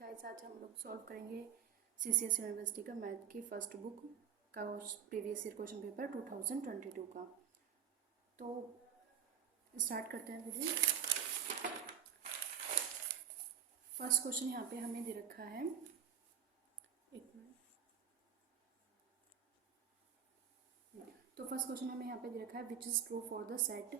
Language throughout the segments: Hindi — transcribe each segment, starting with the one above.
गाइस आज हम लोग सॉल्व करेंगे CCS यूनिवर्सिटी का मैथ की फर्स्ट बुक का प्रीवियस ईयर क्वेश्चन पेपर 2022 का। तो स्टार्ट करते हैं वीडियो। फर्स्ट क्वेश्चन यहाँ पे हमें दे रखा है, एक मिनट। तो फर्स्ट क्वेश्चन हमें यहाँ पे दे रखा है which is true for the set.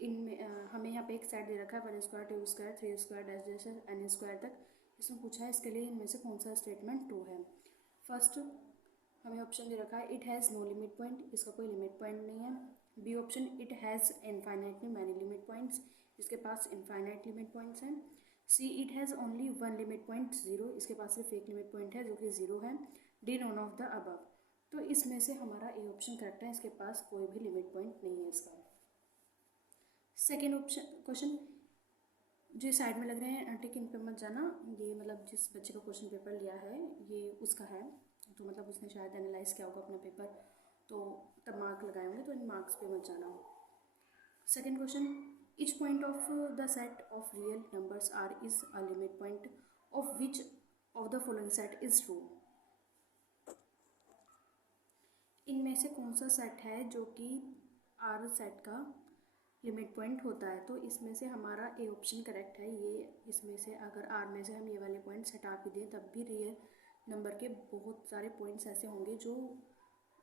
इनमें हमें यहाँ पे एक सेट दे रखा है 1 square 2 square 3 square dash dash n square तक। इसमें पूछा है इसके लिए इनमें से कौन सा स्टेटमेंट ट्रू है। फर्स्ट हमें ऑप्शन दे रखा है it has no limit point, इसका कोई लिमिट पॉइंट नहीं है। B option it has infinitely many limit points, इसके पास इनफाइनाइट लिमिट पॉइंट्स हैं। C it has only one limit point 0, इसके पास सिर्फ एक लिमिट पॉइंट है जो कि 0 है। D none of the above. तो इसमें से हमारा ए ऑप्शन करेक्ट है, इसके पास कोई भी लिमिट पॉइंट नहीं है इसका। सेकेंड ऑप्शन क्वेश्चन जो साइड में लग रहे हैं ठीक इन पे मत जाना, ये मतलब जिस बच्चे का क्वेश्चन पेपर लिया है ये उसका है, तो मतलब उसने शायद एनालाइज किया होगा अपना पेपर, तो तब मार्क लगाए होंगे, तो इन मार्क्स पे मत जाना। Second question each point of the set of real numbers R is a limit point of which of the following set is true. इनमें से कौन सा सेट है जो कि आर सेट का लिमिट पॉइंट होता है। तो इसमें से हमारा ए ऑप्शन करेक्ट है। ये इसमें से अगर आर में से हम ये वाले पॉइंट्स हटा भी दें तब भी रियल नंबर के बहुत सारे पॉइंट्स ऐसे होंगे जो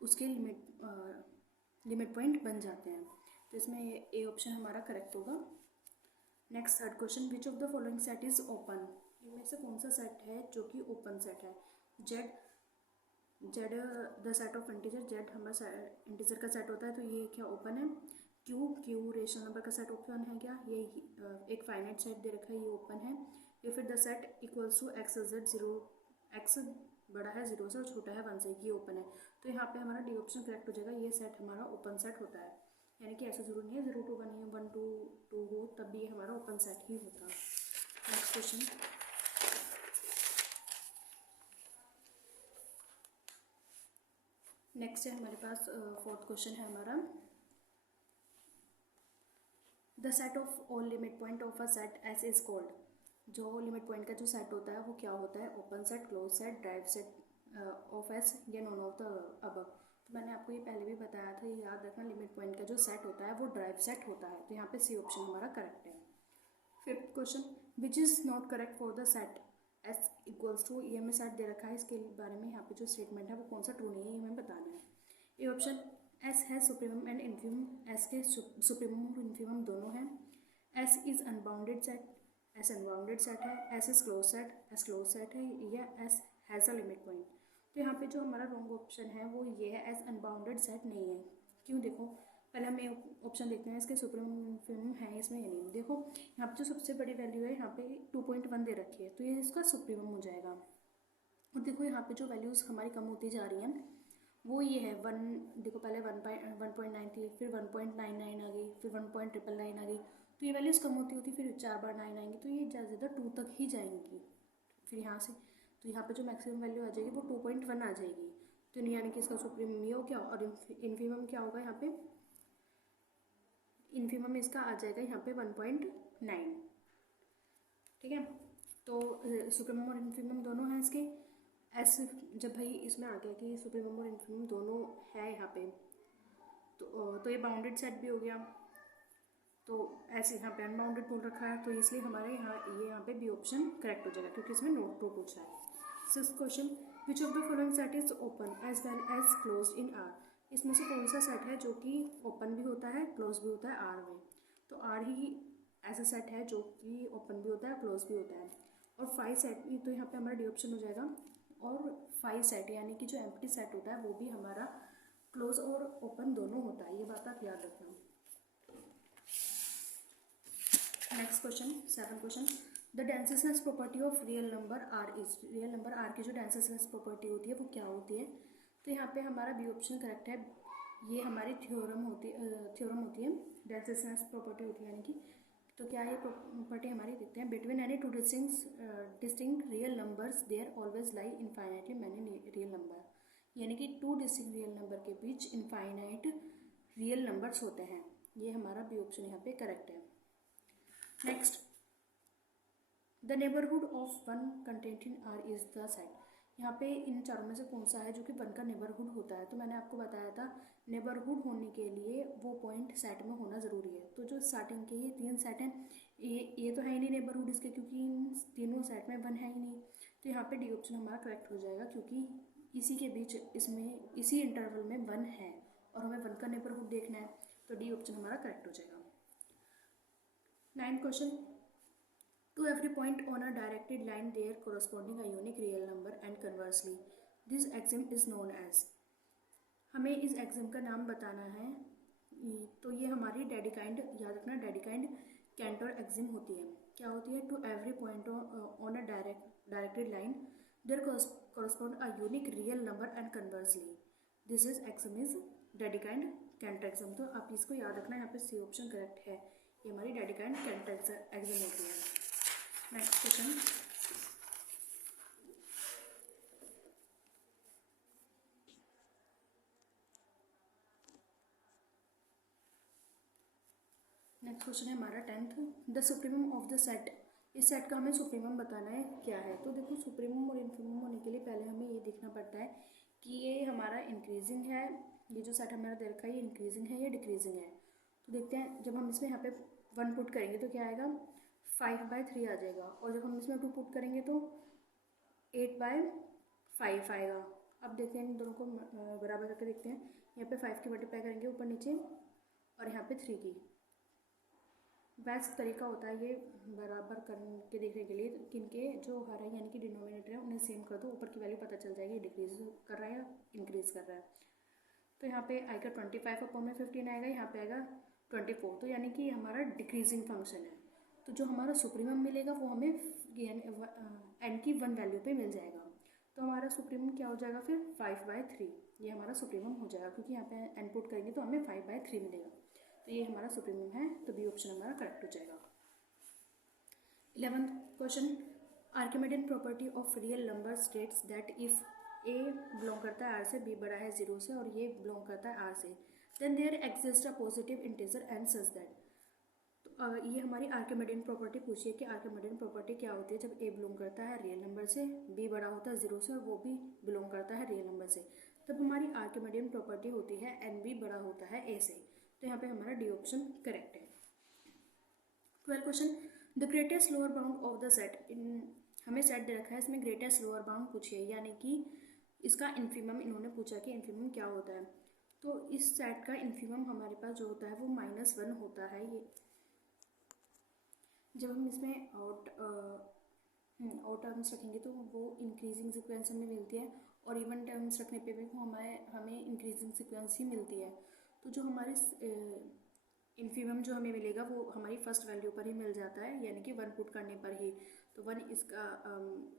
उसके लिमिट पॉइंट बन जाते हैं। तो इसमें ए ऑप्शन हमारा करेक्ट होगा। Next third question which of the following set is open. इनमें से कौन सा सेट है जो कि ओपन सेट है। Z the set of integer, Z हमारा इंटीजर का सेट होता है, तो ये क्या ओपन है। क्यू रेशनल नंबर का सेट ओपन है क्या, ये एक फाइनाइट सेट दे रखा है, ये ओपन है। या फिर the set equals to X Z 0, X बड़ा है 0 से और छोटा है 1 से, ये ओपन है। तो यहाँ पे हमारा डी ऑप्शन करेक्ट हो जाएगा, ये सेट हमारा ओपन सेट होता है। यानी कि ऐसा जरूरी नहीं है 0 to 1 ही 1 to 2 हो तब भी ये हमारा ओपन सेट ही होता। नेक्स्ट क्वेश्चन नेक्स्ट है हमारे पास फोर्थ क्वेश्चन है हमारा the set of all limit point of a set S is called. जो लिमिट पॉइंट का जो सेट होता है वो क्या होता है, open set, close set, drive set of S या नॉन ऑफ द अबव। तो मैंने आपको ये पहले भी बताया था, ये याद रखना लिमिट पॉइंट का जो सेट होता है वो ड्राइव सेट होता है। तो यहाँ पे सी ऑप्शन हमारा करेक्ट है। Fifth question which is not correct for the set S equals to, ये हमें सेट दे रखा है, इसके बारे में यहाँ पे जो स्टेटमेंट है वो कौन सा ट्रू नहीं है ये हमें बताना है। ए ऑप्शन एस है सुप्रीमम एंड इन्फीमम, एस के सुप्रीमम और इन्फीमम दोनों हैं। S is unbounded set, S unbounded set है। S is close set, S close set है। या S has a limit point. तो यहाँ पे जो हमारा रॉन्ग ऑप्शन है वो ये है, एस अनबाउंडेड सेट नहीं है। क्यों, देखो पहले हम ये ऑप्शन देखते हैं, इसके सुप्रीमम इन्फीमम है इसमें या नहीं। देखो यहाँ पे जो सबसे बड़ी वैल्यू है यहाँ पे 2.1 दे रखी है, तो ये इसका सुप्रीमम हो जाएगा। और देखो यहाँ पे जो वैल्यूज़ हमारी कम होती जा रही हैं वो ये है 1, देखो पहले 1.9 थी, फिर 1.99 आ गई, फिर 1.999 आ गई। तो ये वैल्यूज़ कम होती होती फिर 4 बार 9 आएंगी, तो ये ज़्यादा से ज़्यादा 2 तक ही जाएंगी। फिर यहाँ से तो यहाँ पे जो मैक्सिमम वैल्यू आ जाएगी वो 2.1 आ जाएगी। तो यानी कि इसका सुप्रीमम ये हो गया, और इन्फीमम क्या होगा यहाँ पे, इन्फीमम इसका आ जाएगा यहाँ पे 1.9। ठीक है, तो सुप्रीमम और इन्फीमम दोनों हैं इसके। एस जब भाई इसमें आ गया कि सुप्रीमम और इन्फीमम दोनों है यहाँ पे, तो ये बाउंडेड सेट भी हो गया। तो ऐसे यहाँ पे अनबाउंडेड बोल रखा है, तो इसलिए हमारे यहाँ पे बी ऑप्शन करेक्ट हो जाएगा क्योंकि इसमें नोट ट्रू पूछा है। Sixth question which of the following set is open as well as close in R. इसमें से कौन सा सेट है जो कि ओपन भी होता है क्लोज भी होता है आर में। तो आर ही ऐसा सेट है जो कि ओपन भी होता है क्लोज भी होता है। और 5 सेट, तो यहाँ पे हमारा डी ऑप्शन हो जाएगा। और 5 सेट यानी कि जो एम्प्टी सेट होता है वो भी हमारा क्लोज और ओपन दोनों होता है, ये बात आप याद रखना। Next question, 7th question the denseness property of real number R is. Real number R की जो डेंसिसनेस प्रॉपर्टी होती है वो क्या होती है। तो यहाँ पे हमारा बी ऑप्शन करेक्ट है, ये हमारी थ्योरम होती है, डेंसिसनेस प्रॉपर्टी होती है। यानी कि तो क्या ये प्रॉपर्टी हमारी देखते हैं, between any two distinct real numbers there always lie infinitely many real number. यानी कि 2 डिस्टिंक्ट रियल नंबर के बीच इनफाइनाइट रियल नंबर्स होते हैं। ये हमारा बी ऑप्शन यहाँ पे करेक्ट है। Next the neighbourhood of one content in are is the set. यहाँ पे इन चारों में से कौन सा है जो कि वन का नेबरहुड होता है। तो मैंने आपको बताया था नेबरहुड होने के लिए वो पॉइंट सेट में होना ज़रूरी है। तो जो स्टार्टिंग के ये 3 सेट हैं, ये तो है ही नहीं नेबरहुड इसके, क्योंकि इन तीनों सेट में वन है ही नहीं। तो यहाँ पे डी ऑप्शन हमारा करेक्ट हो जाएगा, क्योंकि इसी के बीच इसमें इसी इंटरवल में वन है और हमें वन का नेबरहुड देखना है। तो डी ऑप्शन हमारा करेक्ट हो जाएगा। 9th question, to every point on a directed line there corresponding a unique real number and conversely this axiom is known as। हमें इस axiom का नाम बताना है। तो ये हमारी डेडिकाइंड, याद रखना डेडिकाइंड कैंटर axiom होती है। क्या होती है? To every point on a directed line there correspond a unique real number and conversely this is axiom is Dedekind Cantor axiom। तो आप इसको याद रखना, यहाँ पे सी ऑप्शन करेक्ट है। ये हमारी डेडिकाइंड कैंटर axiom होती है। नेक्स्ट क्वेश्चन, है हमारा 10th, the supremum of the set. इस सेट का हमें सुप्रीमम बताना है क्या है। तो देखो सुप्रीमम और इन्फीमम होने के लिए पहले हमें ये देखना पड़ता है कि ये हमारा इंक्रीजिंग है, ये जो सेट हमारा दे रखा है ये इंक्रीजिंग है या डिक्रीजिंग है। तो देखते हैं, जब हम इसमें यहाँ पे 1 पुट करेंगे तो क्या आएगा? 5/3 आ जाएगा। और जब हम इसमें 2 पुट करेंगे तो 8/5 आएगा। अब देखते हैं इन दोनों को बराबर करके देखते हैं। यहाँ पे 5 की मल्टीप्लाई करेंगे ऊपर नीचे और यहाँ पे 3 की। बेस्ट तरीका होता है ये बराबर करके देखने के लिए, किनके जो हर है यानी कि डिनोमिनेटर है उन्हें सेम कर दो, ऊपर की वैल्यू पता चल जाएगी डिक्रीज कर रहा है या इंक्रीज कर रहा है। तो यहाँ पे आएगा 25 अपॉन में 15 आएगा, यहाँ पे आएगा 24। तो यानी कि हमारा डिक्रीजिंग फंक्शन है। तो जो हमारा सुप्रीमम मिलेगा वो हमें एन की 1 वैल्यू पे मिल जाएगा। तो हमारा सुप्रीमम क्या हो जाएगा फिर? 5/3। ये हमारा सुप्रीमम हो जाएगा, क्योंकि यहाँ पे एन पुट करेंगे तो हमें 5/3 मिलेगा। तो ये हमारा सुप्रीमम है, तो बी ऑप्शन हमारा करेक्ट हो जाएगा। 11th question, Archimedean property of real number states that if A belong करता है आर से, बी बड़ा है 0 से और ये बिलोंग करता है आर से, then there exist a positive integer and such that. तो ये हमारी आर्किमिडियन प्रॉपर्टी पूछिए कि आर्किमिडियन प्रॉपर्टी क्या होती है। जब ए बिलोंग करता है रियल नंबर से, बी बड़ा होता है 0 से और वो भी बिलोंग करता है रियल नंबर से, तब हमारी आर्किमिडियन प्रॉपर्टी होती है एन बी बड़ा होता है ए से। तो यहाँ पे हमारा डी ऑप्शन करेक्ट है। 12th question, the greatest lower bound of the set. हमें सेट दे रखा है, इसमें ग्रेटेस्ट लोअर बाउंड पूछिए, यानी कि इसका इन्फीमम इन्होंने पूछा कि इन्फीमम क्या होता है। तो इस सेट का इन्फीमम हमारे पास जो होता है वो -1 होता है। ये जब हम इसमें आउट टर्म्स रखेंगे तो वो इंक्रीजिंग सीक्वेंस हमें मिलती है, और इवन टर्म्स रखने पे भी वो हमें इंक्रीजिंग सीक्वेंस ही मिलती है। तो जो हमारी इन्फीमम जो हमें मिलेगा वो हमारी फर्स्ट वैल्यू पर ही मिल जाता है, यानी कि 1 पुट करने पर ही। तो 1 इसका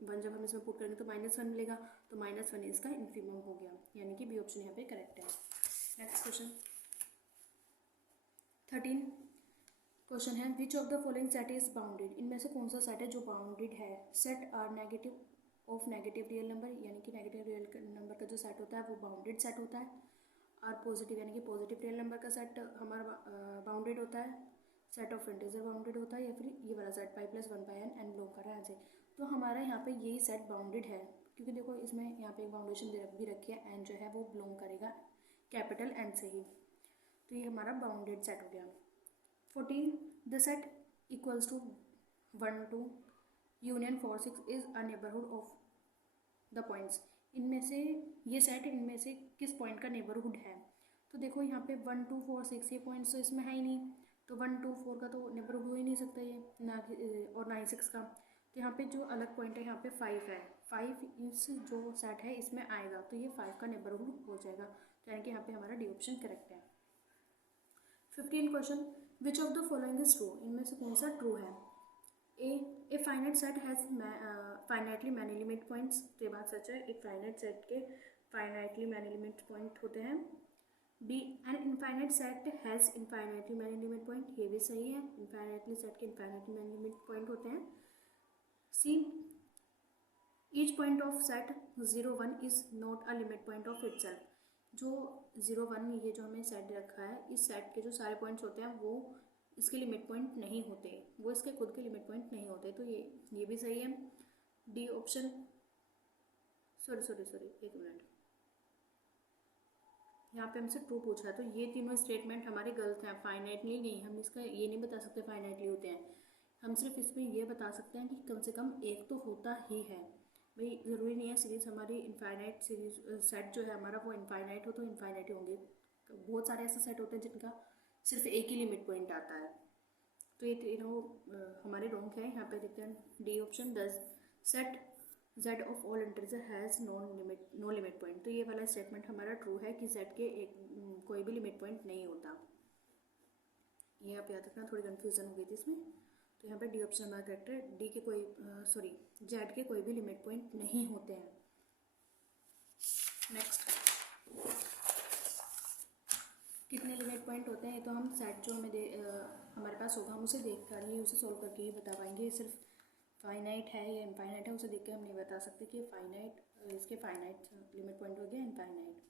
1 जब हम इसमें पुट करेंगे तो -1 मिलेगा, तो -1 इसका इन्फीमम हो गया, यानी कि बी ऑप्शन यहाँ पे करेक्ट है। नेक्स्ट क्वेश्चन 13 क्वेश्चन है, which of the following set is bounded. इनमें से कौन सा सेट है जो बाउंडेड है। Set R negative of negative real number, यानी कि नेगेटिव रियल नंबर का जो सेट होता है वो बाउंडेड सेट होता है। आर पॉजिटिव यानी कि पॉजिटिव रियल नंबर का सेट हमारा बाउंडेड होता है। सेट ऑफ इंटीजर बाउंडेड होता है, या फिर ये वाला set pi plus 1/n N belong कर रहा है ऐसे। तो हमारा यहाँ पे यही सेट बाउंडेड है, क्योंकि देखो इसमें यहाँ पे एक बाउंडेशन भी रखी है, एन जो है वो बिलोंग करेगा कैपिटल एन से ही। तो ये हमारा बाउंडेड सेट हो गया। 14 the set equals to 1 2 union 4 6 is a neighbourhood of the points. इनमें से ये सेट इनमें से किस पॉइंट का नेबरहुड है। तो देखो यहाँ पे 1 2 4 6 ये पॉइंट्स तो इसमें है ही नहीं, तो 1 2 4 का तो नेबरहुड हो ही नहीं सकता ये ना, और ना ही 6 का। तो यहाँ पे जो अलग पॉइंट है यहाँ पे 5 है, 5 इस जो सेट है इसमें आएगा, तो ये 5 का नेबरहुड हो जाएगा। तो यानी कि यहाँ पे हमारा डी ऑप्शन करेक्ट है। 15 question, which of the following is true. इनमें से कौन सा ट्रू है। A finite set has finitely many limit points. तो ये बात सच है, एक फाइनाइट सेट के फाइनाइटली मैनी लिमिट पॉइंट होते हैं। B an infinite set has infinitely many limit point, ये भी सही है, इनफाइनाइटली सेट के इनफाइनाइटली मैनी लिमिट पॉइंट होते हैं। C each point of set 0 1 is not a limit point of itself. जो 0 1 ये जो हमें सेट रखा है, इस सेट के जो सारे पॉइंट्स होते हैं वो इसके लिमिट पॉइंट नहीं होते, वो इसके खुद के लिमिट पॉइंट नहीं होते। तो ये भी सही है, डी ऑप्शन। सॉरी एक मिनट, यहाँ पे हमसे ट्रू पूछा है, तो ये तीनों स्टेटमेंट हमारे गलत हैं। फाइनाइटली नहीं, हम इसका ये नहीं बता सकते फाइनाइटली होते हैं, हम सिर्फ इसमें ये बता सकते हैं कि कम से कम एक तो होता ही है। भाई ज़रूरी नहीं है सीरीज़ हमारी इनफाइनाइट सीरीज सेट जो है हमारा वो इनफाइनाइट हो तो इनफाइनाइट ही होंगे। बहुत सारे ऐसे सेट होते हैं जिनका सिर्फ एक ही लिमिट पॉइंट आता है। तो ये तीनों हमारे रॉन्ग है। यहाँ पे देखते हैं D option, the set z of all integer has no limit point. तो ये वाला स्टेटमेंट हमारा ट्रू है कि z के कोई भी लिमिट पॉइंट नहीं होता। ये आप याद रखना, थोड़ी कन्फ्यूजन हो गई थी इसमें। तो यहाँ पे डी ऑप्शन हमारा करेक्ट है, डी के कोई z के कोई भी लिमिट पॉइंट नहीं होते हैं। नेक्स्ट, कितने लिमिट पॉइंट होते हैं, तो हम सेट जो हमारे पास होगा हम उसे देख कर ही उसे सोल्व करके ही बता पाएंगे। सिर्फ फाइनाइट है या इनफाइनाइट है उसे देख के हम नहीं बता सकते कि फाइनाइट इसके फाइनाइट लिमिट पॉइंट हो गया इनफाइनाइट।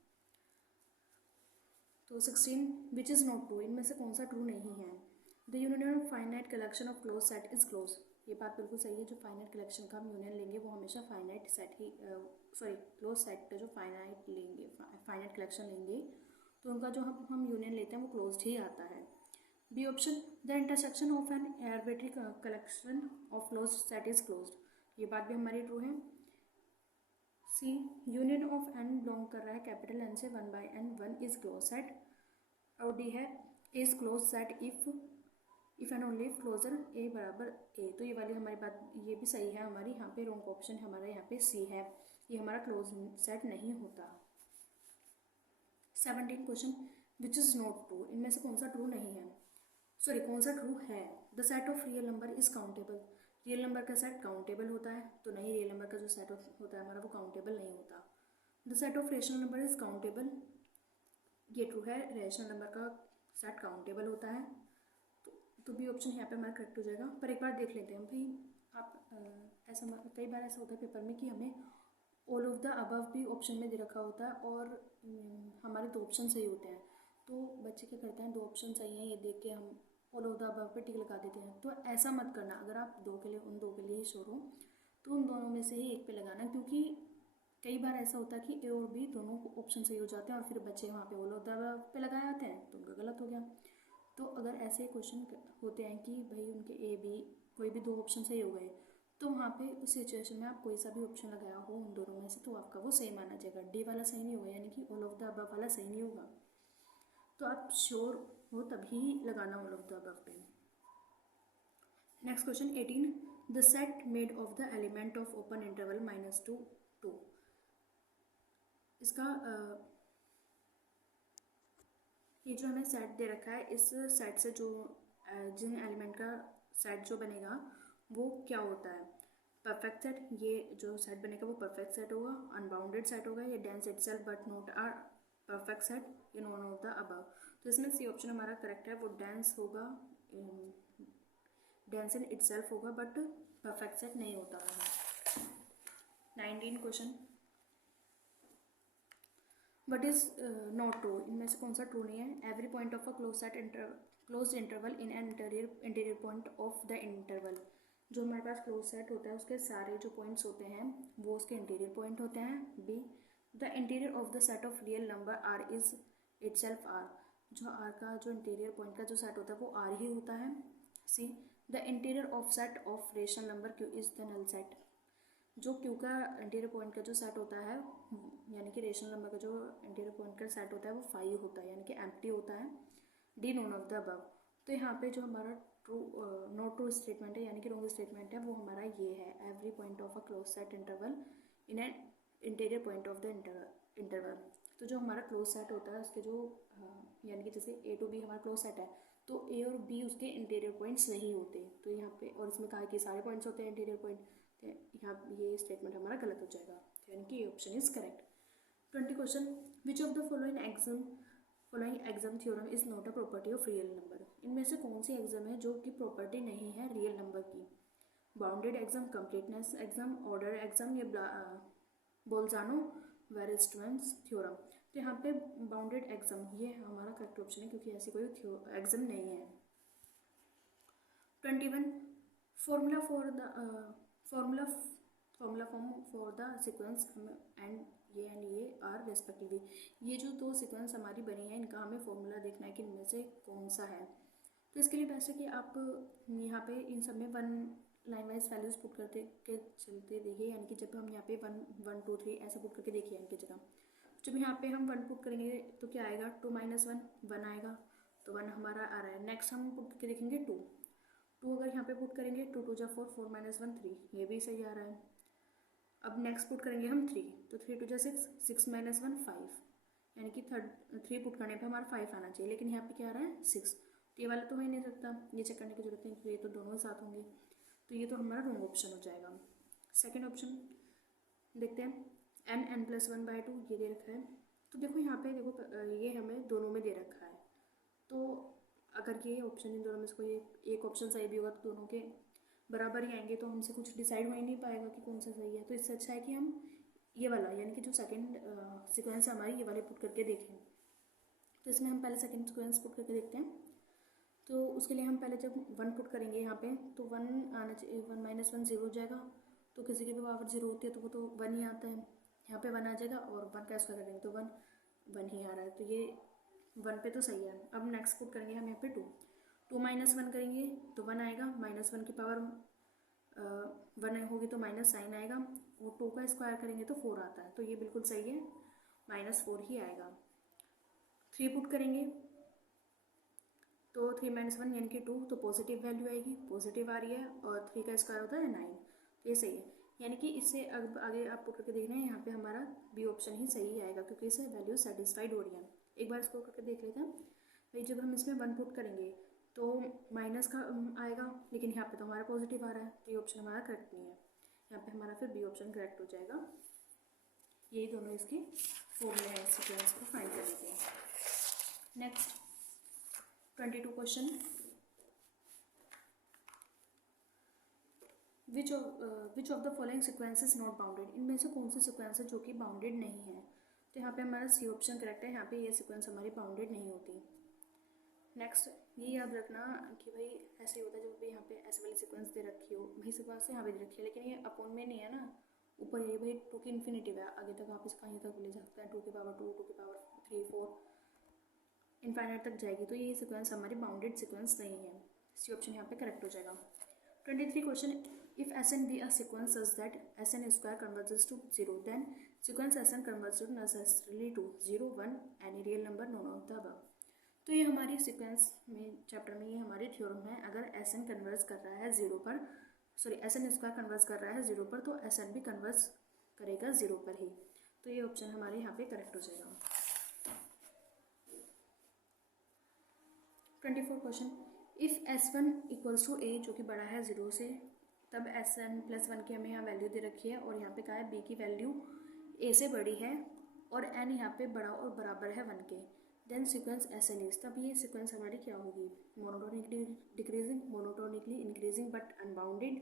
तो 16 विच इज़ नॉट ट्रू, इनमें से कौन सा ट्रू नहीं है। The union of finite collection of closed set is close. ये बात बिल्कुल सही है, जो फाइनाइट कलेक्शन का हम यूनियन लेंगे वो हमेशा फाइनाइट सेट ही क्लोज सेट का जो फाइनाइट लेंगे, फाइनाइट कलेक्शन लेंगे तो उनका जो हम यूनियन लेते हैं वो क्लोज्ड ही आता है। B option, the intersection of an arbitrary collection of closed set is closed. ये बात भी हमारी ट्रू है। C, union of n belong कर रहा है कैपिटल एन से 1/n, 1 इज क्लोज सेट। और डी है is close set if and only closure A बराबर ए। तो ये वाली हमारी बात ये भी सही है हमारी, यहाँ पे रॉन्ग ऑप्शन हमारा यहाँ पे सी है, ये हमारा क्लोज सेट नहीं होता। 17 question, which is not true, इनमें से कौन सा ट्रू नहीं है, कौन सा ट्रू है। The set of real number is countable, real number का सेट काउंटेबल होता है, तो नहीं, रियल नंबर का जो सेट होता है हमारा वो काउंटेबल नहीं होता। The set of rational number is countable, ये ट्रू है, रेशनल नंबर का सेट काउंटेबल होता है। तो भी ऑप्शन यहाँ पे हमारा करेक्ट हो जाएगा। पर एक बार देख लेते हैं भाई, आप ऐसा कई बार ऐसा होता है पेपर में कि हमें ऑल ऑफ द अबव भी ऑप्शन में दे रखा होता है और हमारे दो ऑप्शन सही होते हैं, तो बच्चे क्या करते हैं, दो ऑप्शन सही हैं ये देख के हम ऑल ऑफ द अबव पे टिक लगा देते हैं। तो ऐसा मत करना, अगर आप उन दो के लिए ही श्योर हो तो उन दोनों में से ही एक पे लगाना, क्योंकि कई बार ऐसा होता है कि ए और बी दोनों ऑप्शन सही हो जाते हैं और फिर बच्चे वहाँ पे ऑल ऑफ द अबव पे लगाए आते हैं तो उनका गलत हो गया। तो अगर ऐसे क्वेश्चन होते हैं कि भाई उनके ए बी कोई भी दो ऑप्शन सही हो गए, तो वहाँ पे उस सिचुएशन में आप कोई सा भी ऑप्शन लगाया हो उन दोनों में से तो आपका वो सही माना जाएगा। डी वाला सही नहीं होगा, यानी कि ऑल ऑफ द अबव वाला सही नहीं होगा। तो आप श्योर हो तभी लगाना ऑल ऑफ द अबव पे। Next question 18, the set made of the element of open interval -2 2। इसका ये जो हमें सेट दे रखा है, इस सेट से जो जिन एलिमेंट का सेट जो बनेगा वो क्या होता है, परफेक्ट सेट। ये जो सेट बनेगा वो परफेक्ट सेट होगा, अनबाउंडेड सेट होगा, या dense itself but not R perfect set, या नॉन ऑफ द अबव। तो इसमें सी ऑप्शन हमारा करेक्ट है, वो डेंस होगा, डेंस इन इटसेल्फ होगा बट परफेक्ट सेट नहीं होता है। 19 question, but is not true, इनमें से कौन सा ट्रू नहीं है। Every point of a close interval in an interior point of the interval. जो हमारे पास क्लोज सेट होता है उसके सारे जो पॉइंट्स होते हैं वो उसके इंटीरियर पॉइंट होते हैं। B, the interior of the set of real number R is itself R. जो आर का जो इंटीरियर पॉइंट का जो सेट होता है वो आर ही होता है। C, the interior of set of rational number Q is the null set. जो क्यू का इंटीरियर पॉइंट का जो सेट होता है, यानी कि रेशनल नंबर का जो इंटीरियर पॉइंट का सेट होता है वो 5 होता है, यानी कि एम्प्टी होता है। D, none of the above. तो यहाँ पे जो हमारा ट्रू नॉट ट्रू स्टेटमेंट है, यानी कि रॉन्ग स्टेटमेंट है, वो हमारा ये है, every point of a close set interval in an interior point of the interval. तो जो हमारा क्लोज सेट होता है उसके जो यानी कि जैसे ए टू बी हमारा क्लोज सेट है तो ए और बी उसके इंटीरियर पॉइंट्स नहीं होते। तो यहाँ पे और इसमें कहा कि सारे पॉइंट्स होते हैं इंटीरियर पॉइंट, यहाँ ये स्टेटमेंट हमारा गलत हो जाएगा, यानी कि ये option is correct. 20 question, which of the following exam theorem is not a property of real number. इनमें से कौन सी एग्जाम है जो कि प्रॉपर्टी नहीं है रियल नंबर की। Bounded exam, completeness exam, order exam, या बोल्जानो वेरेस्ट्रेंस थ्योरम। तो यहाँ पे बाउंडेड एग्जाम ये हमारा करेक्ट ऑप्शन है, क्योंकि ऐसी कोई एग्जाम नहीं है। 21 formula for the formula form for the sequence and ये आर रेस्पेक्टिवली। ये जो दो सीक्वेंस हमारी बनी है इनका हमें फॉर्मूला देखना है कि इनमें से कौन सा है। तो इसके लिए वैसे कि आप यहाँ पे इन सब में one line wise values put करते के चलते देखिए, यानी कि जब हम यहाँ पे 1 1 2 3 ऐसा पुट करके देखिए इनकी जगह, जब यहाँ पे हम 1 पुट करेंगे तो क्या आएगा 2 - 1 1 आएगा, तो 1 हमारा आ रहा है। नेक्स्ट हम पुट करके देखेंगे 2 अगर यहाँ पे पुट करेंगे 2 2 4 4 - 1 3, ये भी सही आ रहा है। अब नेक्स्ट पुट करेंगे हम 3, तो 3 2 6 6 - 1 5, यानी कि 3 पुट करने पे हमारा 5 आना चाहिए, लेकिन यहाँ पे क्या आ रहा है 6, तो ये वाला तो हो ही नहीं सकता, ये चेक करने की जरूरत नहीं, तो ये तो दोनों ही साथ होंगे, तो ये तो हमारा रॉन्ग ऑप्शन हो जाएगा। सेकेंड ऑप्शन देखते हैं, n+1/2 ये दे रखा है, तो देखो यहाँ पे देखो ये हमें दोनों में दे रखा है, तो अगर ये ऑप्शन इन दोनों में से कोई एक ऑप्शन सही भी होगा तो दोनों के बराबर ही आएंगे, तो हमसे कुछ डिसाइड हो ही नहीं पाएगा कि कौन सा सही है। तो इससे अच्छा है कि हम ये वाला यानी कि जो सेकंड सीक्वेंस है हमारी ये वाले पुट करके देखें। तो इसमें हम पहले सेकंड सीक्वेंस पुट करके देखते हैं। तो उसके लिए हम पहले जब 1 पुट करेंगे यहाँ पे तो 1 आना चाहिए, 1 - 1 0 हो जाएगा, तो किसी की भी पावर 0 होती है तो वो तो 1 ही आता है, यहाँ पे 1 आ जाएगा, और 1 का स्क्वायर करेंगे तो 1 ही आ रहा है, तो ये 1 पे तो सही है। अब नेक्स्ट पुट करेंगे हम यहाँ पे 2 - 1 करेंगे तो 1 आएगा, -1 की पावर 1 होगी तो माइनस साइन आएगा, वो 2 का स्क्वायर करेंगे तो 4 आता है, तो ये बिल्कुल सही है, -4 ही आएगा। 3 पुट करेंगे तो 3 - 1 यानी कि 2, तो पॉजिटिव वैल्यू आएगी, पॉजिटिव आ रही है, और 3 का स्क्वायर होता है 9, तो ये सही है। यानी कि इससे अब आगे आप पुट करके देख रहे हैं, यहाँ पे हमारा बी ऑप्शन ही सही आएगा क्योंकि इससे वैल्यू सेटिस्फाइड हो रही है। एक बार इसको करके देख लेते हैं भाई, जब हम इसमें 1 पुट करेंगे तो माइनस का आएगा, लेकिन यहाँ पे तो हमारा पॉजिटिव आ रहा है, तो ये ऑप्शन हमारा करेक्ट नहीं है, यहाँ पे हमारा फिर बी ऑप्शन करेक्ट हो जाएगा। यही दोनों इसकी फॉर्मूले हैं सीक्वेंस को फाइंड करने के। Next 22 question, which of the following sequence is not bounded, इनमें से कौन सी सीक्वेंस है जो कि बाउंडेड नहीं है। तो यहाँ पे हमारा सी ऑप्शन करेक्ट है, यहाँ पे ये सीक्वेंस हमारी बाउंडेड नहीं होती। नेक्स्ट ये याद रखना कि भाई ऐसे ही होता है जब भी यहाँ पे ऐसे वाली सीक्वेंस दे रखी हो, भाई सीक्वेंस तो यहाँ पे दे रखी है लेकिन ये अपॉन में नहीं है ना, ऊपर ये भाई 2 की इन्फिनिटिव है, आगे तक आप इसका कहीं तक ले सकते हैं, 2 की पावर 2 2 की पावर 3 4 इनफाइनाइट तक जाएगी, तो ये सीक्वेंस हमारी बाउंडेड सीक्वेंस नहीं है, सी ऑप्शन यहाँ पे करेक्ट हो जाएगा। 23 question, if Sn be a sequence such that Sn square converges to 0, then sequence Sn converges necessarily to 0 1 any real number none of the above। तो ये हमारी सीक्वेंस में चैप्टर में ये हमारी थ्योरम है, अगर Sn कन्वर्स कर रहा है 0 पर, सॉरी Sn स्क्वायर कन्वर्स कर रहा है 0 पर, तो Sn भी कन्वर्स करेगा 0 पर ही, तो ये ऑप्शन हमारे यहाँ पे करेक्ट हो जाएगा। 24 question, if S1 equals to A, जो कि बड़ा है 0 से, तब Sn+1 की हमें यहाँ वैल्यू दे रखी है, और यहाँ पे कहा है B की वैल्यू A से बड़ी है और n यहाँ पे बड़ा और बराबर है 1 के, देन सीक्वेंस Sn इज, तब ये सीक्वेंस हमारी क्या होगी, monotonically decreasing, monotonically increasing but unbounded,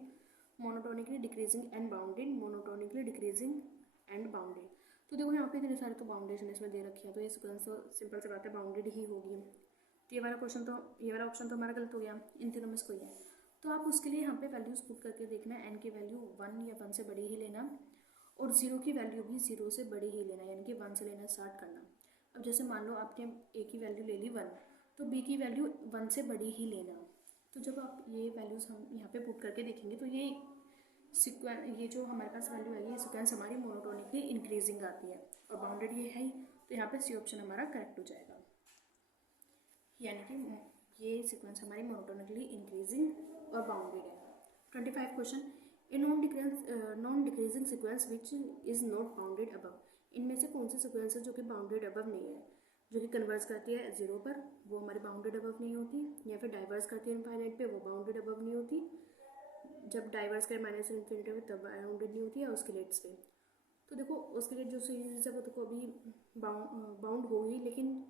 monotonically decreasing and bounded, monotonically decreasing and bounded. तो देखो यहाँ पे इतने सारे तो बाउंडेशन इसमें दे रखी है, तो ये सीक्वेंस तो सिंपल सी बात है बाउंडेड ही होगी, तो ये वाला ऑप्शन तो हमारा गलत हो गया, इन तीनों में से कोई है। तो आप उसके लिए यहाँ पे वैल्यूज पुट करके देखना, n की वैल्यू 1 या 1 से बड़ी ही लेना, और 0 की वैल्यू भी 0 से बड़ी ही लेना, यानी कि 1 से लेना स्टार्ट करना। अब जैसे मान लो आपने a की वैल्यू ले ली 1, तो b की वैल्यू 1 से बड़ी ही लेना। तो जब आप ये वैल्यूज हम यहाँ पे पुट करके देखेंगे तो ये जो हमारे पास वैल्यू है, ये सीक्वेंस हमारी मोनोटोनिकली इंक्रीजिंग आती है, और बाउंडेड ये है ही, तो यहाँ पे सी ऑप्शन हमारा करेक्ट हो जाएगा, यानी कि ये सीक्वेंस हमारी मोनोटोनिकली इंक्रीजिंग और बाउंडेड है। 25 question, a non decreasing sequence which is not bounded above, इनमें से कौन सी सीक्वेंस है जो कि बाउंडेड अबव नहीं है, जो कि कन्वर्स करती है 0 पर, वो हमारी बाउंडेड अबव नहीं होती, या फिर डाइवर्स करती है इनफाइनाइट पे, वो बाउंडेड अबव नहीं होती, जब डाइवर्स करे -इन्फिनिटी पे तब बाउंडेड नहीं होती, या ऑस्किलेट्स पे। तो देखो ऑस्किलेट जो सीरीज है वो तो अभी बाउंड होगी, लेकिन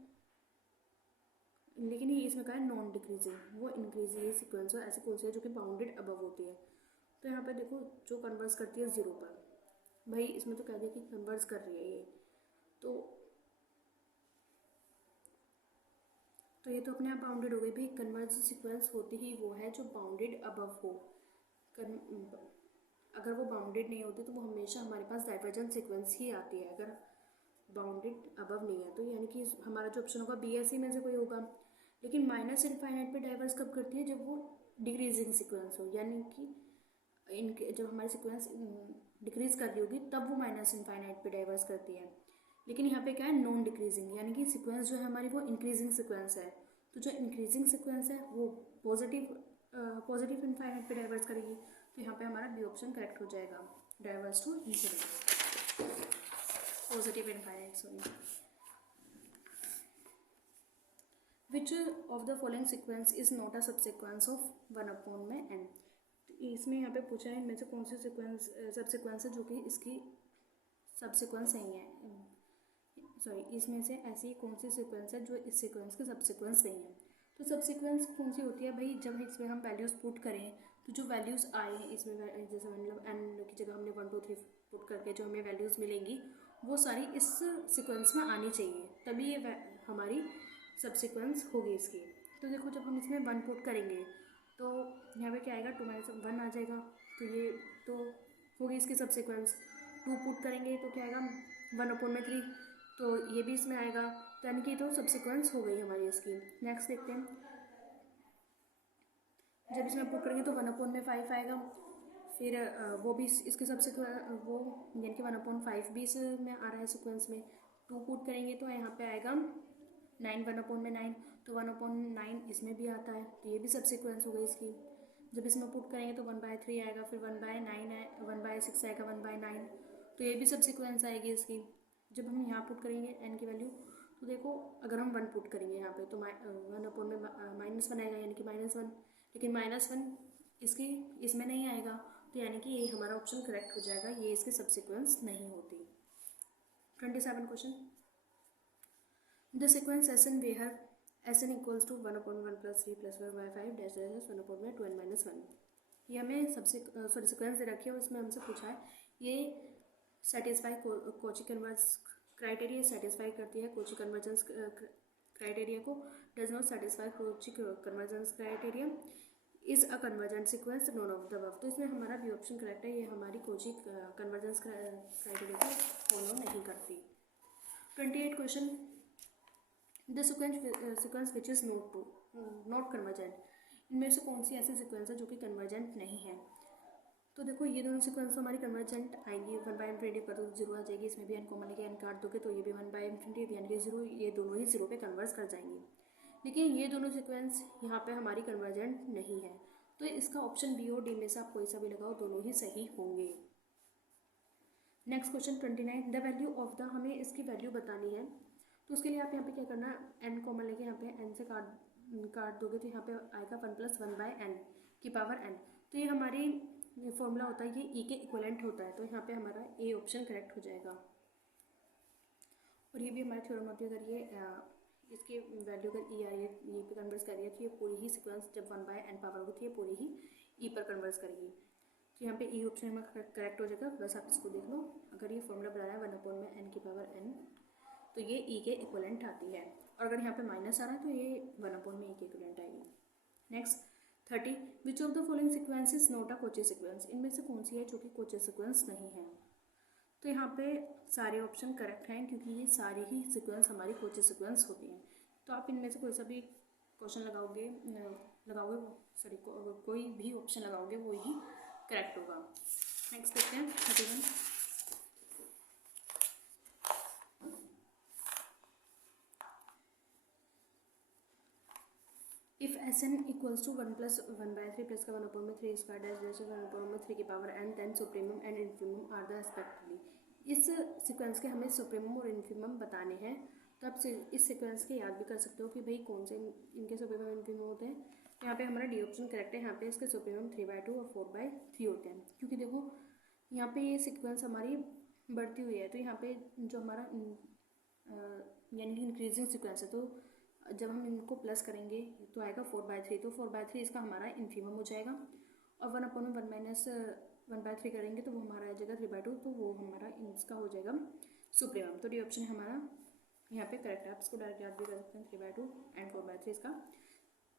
ये इसमें कहा है नॉन डिक्रीजिंग, वो इंक्रीजिंग ये सीक्वेंस है, ऐसी कौन सी है जो कि बाउंडेड अबव होती है। तो यहाँ पे देखो जो कन्वर्स करती है 0 पर, भाई इसमें तो कह दिया कि कन्वर्स कर रही है ये, तो तो ये तो अपने आप बाउंडेड हो गई भाई। कन्वर्जेंट सीक्वेंस होती ही वो है जो बाउंडेड अबव हो। अगर वो बाउंडेड नहीं होती तो वो हमेशा हमारे पास डाइवर्जेंट सीक्वेंस ही आती है। अगर बाउंडेड अबव नहीं है तो यानी कि हमारा जो ऑप्शन होगा बी एस सी में से कोई होगा। लेकिन माइनस इनफाइनाइट पे डाइवर्स कब करती है? जब वो डिक्रीजिंग सीक्वेंस हो, यानी कि इनके जब हमारी सीक्वेंस डिक्रीज कर रही होगी तब वो माइनस इनफाइनाइट पे डाइवर्स करती है। लेकिन यहाँ पे क्या है? नॉन डिक्रीजिंग, यानी कि सीक्वेंस जो है हमारी वो इंक्रीजिंग सीक्वेंस है। तो जो इंक्रीजिंग सीक्वेंस है वो पॉजिटिव इनफाइनाइट पे डाइवर्स करेगी। तो यहाँ पे हमारा बी ऑप्शन करेक्ट हो जाएगा, diverse to infinity, positive infinite, sorry. Which of the following sequence is not a subsequence of 1 में n। इसमें यहाँ पे पूछा है इनमें से कौन सी सीक्वेंस सबसीक्वेंस है जो कि इसकी सबसीक्वेंस नहीं है, सॉरी इसमें से ऐसी कौन सी सीक्वेंस है जो इस सीक्वेंस की सबसीक्वेंस नहीं है। तो सबसीक्वेंस कौन सी होती है भाई? जब इसमें हम वैल्यूज़ पुट करें तो जो वैल्यूज़ आए हैं इसमें, जैसे मतलब n की जगह हमने 1 2 3 पुट करके जो हमें वैल्यूज़ मिलेंगी वो सारी इस सीक्वेंस में आनी चाहिए, तभी ये हमारी सबसीक्वेंस होगी इसकी। तो देखो जब हम इसमें 1 पुट करेंगे तो यहाँ पे क्या आएगा? 2 - 1 आ जाएगा, तो ये तो होगी इसकी सबसीक्वेंस। 2 पुट करेंगे तो क्या आएगा? 1/3, तो ये भी इसमें आएगा, तो यानी कि तो सबसीक्वेंस हो गई हमारी इसकी। नेक्स्ट देखते हैं, जब इसमें पुट करेंगे तो 1/5 आएगा, फिर वो भी इसके सबसीक्वेंस वो यानी कि 1/5 भी इसमें आ रहा है सीक्वेंस में। 2 पुट करेंगे तो यहाँ पे आएगा 9 1/9, तो 1/9 इसमें भी आता है, तो ये भी सबसीक्वेंस हो गई इसकी। जब इसमें पुट करेंगे तो 1/3 आएगा, फिर 1/9 है, 1/6 आएगा, 1/9, तो ये भी सबसीक्वेंस आएगी इसकी। जब हम यहाँ पुट करेंगे n की वैल्यू, तो देखो अगर हम 1 पुट करेंगे यहाँ पे तो 1/में -1 आएगा, यानी कि -1, लेकिन -1 इसकी इसमें नहीं आएगा, तो यानी कि ये हमारा ऑप्शन करेक्ट हो जाएगा, ये इसकी सबसीक्वेंस नहीं होती। 27 question, the sequence Sn where Sn equals to 1/1 + 3 + 1/5 - 1/2n - 1। ये हमें सबसे सॉरी सीक्वेंस दे रखी है और इसमें हमसे पूछा है ये satisfy Kochi converse criteria satisfy करती है कोची कन्वर्जेंस क्राइटेरिया को, does not satisfy Kochi convergence criteria, is a convergent sequence, non of the above. तो इसमें हमारा बी ऑप्शन करेक्ट है, ये हमारी कोची कन्वर्जेंस क्राइटेरिया को फॉलो नहीं करती। 28 question, the sequence which is not convergent. इनमें से कौन सी ऐसी सीक्वेंस है जो कि कन्वर्जेंट नहीं है? तो देखो ये दोनों सीक्वेंस हमारी कन्वर्जेंट आएंगी। 1/∞ पर तो 0 आ जाएगी, इसमें भी n कॉमन लेके n काट दोगे तो ये भी 1/∞ यानी कि 0, ये दोनों ही 0 पे कन्वर्स कर जाएंगी। लेकिन ये दोनों सीक्वेंस यहाँ पे हमारी कन्वर्जेंट नहीं है, तो इसका ऑप्शन बी और डी में से आप कोई सा भी लगाओ, दोनों ही सही होंगे। Next question 29, the value of the, हमें इसकी वैल्यू बतानी है, तो उसके लिए आप यहाँ पे क्या करना, n कॉमन लेके यहाँ पे n से काट दोगे तो यहाँ पे आएगा 1 + 1/n की पावर n। तो ये हमारी फॉर्मूला होता है, ये e के इक्वलेंट होता है, तो यहाँ पे हमारा ए ऑप्शन करेक्ट हो जाएगा। और ये भी हमारी थ्योरम होती है, अगर ये इसकी वैल्यू अगर ई आ रही है, ई पे कन्वर्स कर रही है, तो ये पूरी ही सीक्वेंस जब 1/n पावर होगी तो ये पूरी ही ई पर कन्वर्स करेगी। तो यहाँ पे ई ऑप्शन हमारा करेक्ट हो जाएगा, बस आप इसको देख लो। अगर ये फॉर्मूला बना रहा है 1/n की पावर n, तो ये ई के इक्वलेंट आती है, और अगर यहाँ पे माइनस आ रहा है तो ये 1/में ई के इक्वलेंट आएगी। Next 30, which of the following sequence is not a Kochi sequence. इनमें से कौन सी है जो कि कोची सीक्वेंस नहीं है? तो यहाँ पे सारे ऑप्शन करेक्ट हैं, क्योंकि ये सारी ही सीक्वेंस हमारी कोची सीक्वेंस होती हैं। तो आप इनमें से कोई सा भी क्वेश्चन लगाओगे सॉरी कोई भी ऑप्शन लगाओगे वो ही करेक्ट होगा। नेक्स्ट देखते हैं 31, if Sn equals to 1 + 1/3 + 1/3 square dash 1/3 की power n, then supremum and infimum are the respectively. इस सीक्वेंस के हमें सुप्रीमम और इन्फीमम बताने हैं, तो आप इस सीक्वेंस के याद भी कर सकते हो कि भाई कौन से इनके सुप्रीमम इन्फीमम होते हैं। तो यहाँ पे हमारा डी ऑप्शन करेक्ट है, यहाँ पे इसके सुप्रीमम 3/2 और 4/3 होते हैं, क्योंकि देखो यहाँ पे ये सीक्वेंस हमारी बढ़ती हुई है, तो यहाँ पे जो हमारा यानी कि इंक्रीजिंग सीक्वेंस है, तो जब हम इनको प्लस करेंगे तो आएगा 4/3, तो 4/3 इसका हमारा इन्फीमम हो जाएगा, और 1/1 - 1/3 करेंगे तो वो हमारा आ जाएगा 3/2, तो वो हमारा इसका हो जाएगा सुप्रीमम। तो डी ऑप्शन हमारा यहाँ पे करेक्ट है, आप इसको डायरेक्ट याद भी कर सकते हैं 3/2 एंड 4/3 इसका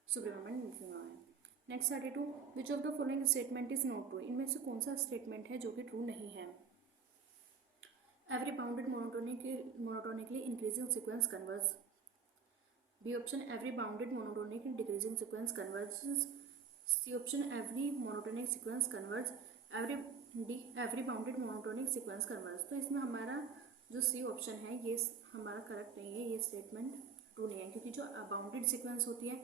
सुब्रमण्यम लिखना है। Next 32, which of the following statement is not true, इनमें से कौन सा स्टेटमेंट है जो कि ट्रू नहीं है। Every bounded monotonically increasing sequence converge, B option every bounded monotonic decreasing sequence converges, C option every monotonic sequence converge, every bounded monotonic sequence converge. तो इसमें हमारा जो सी ऑप्शन है ये हमारा करेक्ट नहीं है, ये स्टेटमेंट ट्रू नहीं है, क्योंकि जो बाउंडेड सीक्वेंस होती है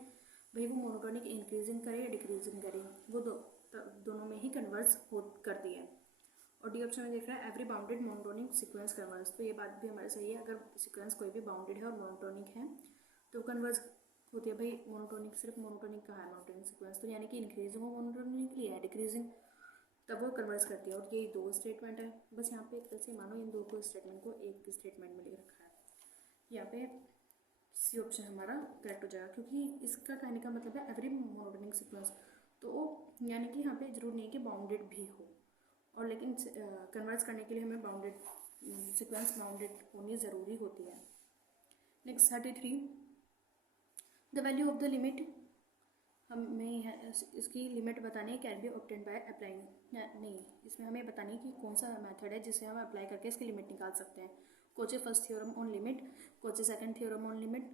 भाई वो मोनोटोनिक इंक्रीजिंग करे या डिक्रीजिंग करे वो दोनों में ही कन्वर्ज करती है। और डी ऑप्शन में देख रहा है every bounded monotonic sequence converge, तो ये बात भी हमारी सही है, अगर सीक्वेंस कोई भी बाउंडेड है और मोनोटोनिक है तो कन्वर्ज होती है। भाई मोनोटोनिक सिर्फ मोनोटोनिक कहाँ है मोनोटोनिक सीक्वेंस, तो यानी कि इंक्रीजिंग हो मोनोटोनिक या डिक्रीजिंग तब वो कन्वर्ज करती है। और ये दो स्टेटमेंट है, बस यहाँ पे एक तरह से मानो इन दो को स्टेटमेंट को एक स्टेटमेंट में लिख रखा है। यहाँ पे सी ऑप्शन हमारा करेक्ट हो जाएगा, क्योंकि इसका कहने का मतलब है एवरी मोनोटोनिक सीक्वेंस, तो यानी कि यहाँ पे जरूरी नहीं है कि बाउंडेड भी हो, और लेकिन कन्वर्ज करने के लिए हमें बाउंडेड सीक्वेंस बाउंडेड होनी ज़रूरी होती है। Next 33, the value of the limit, हमें इसकी लिमिट बतानी है, can be obtain by applying, नहीं इसमें हमें बतानी है कि कौन सा मेथड है जिससे हम अप्लाई करके इसकी लिमिट निकाल सकते हैं। Cauchy first theorem on limit, Cauchy second theorem on limit,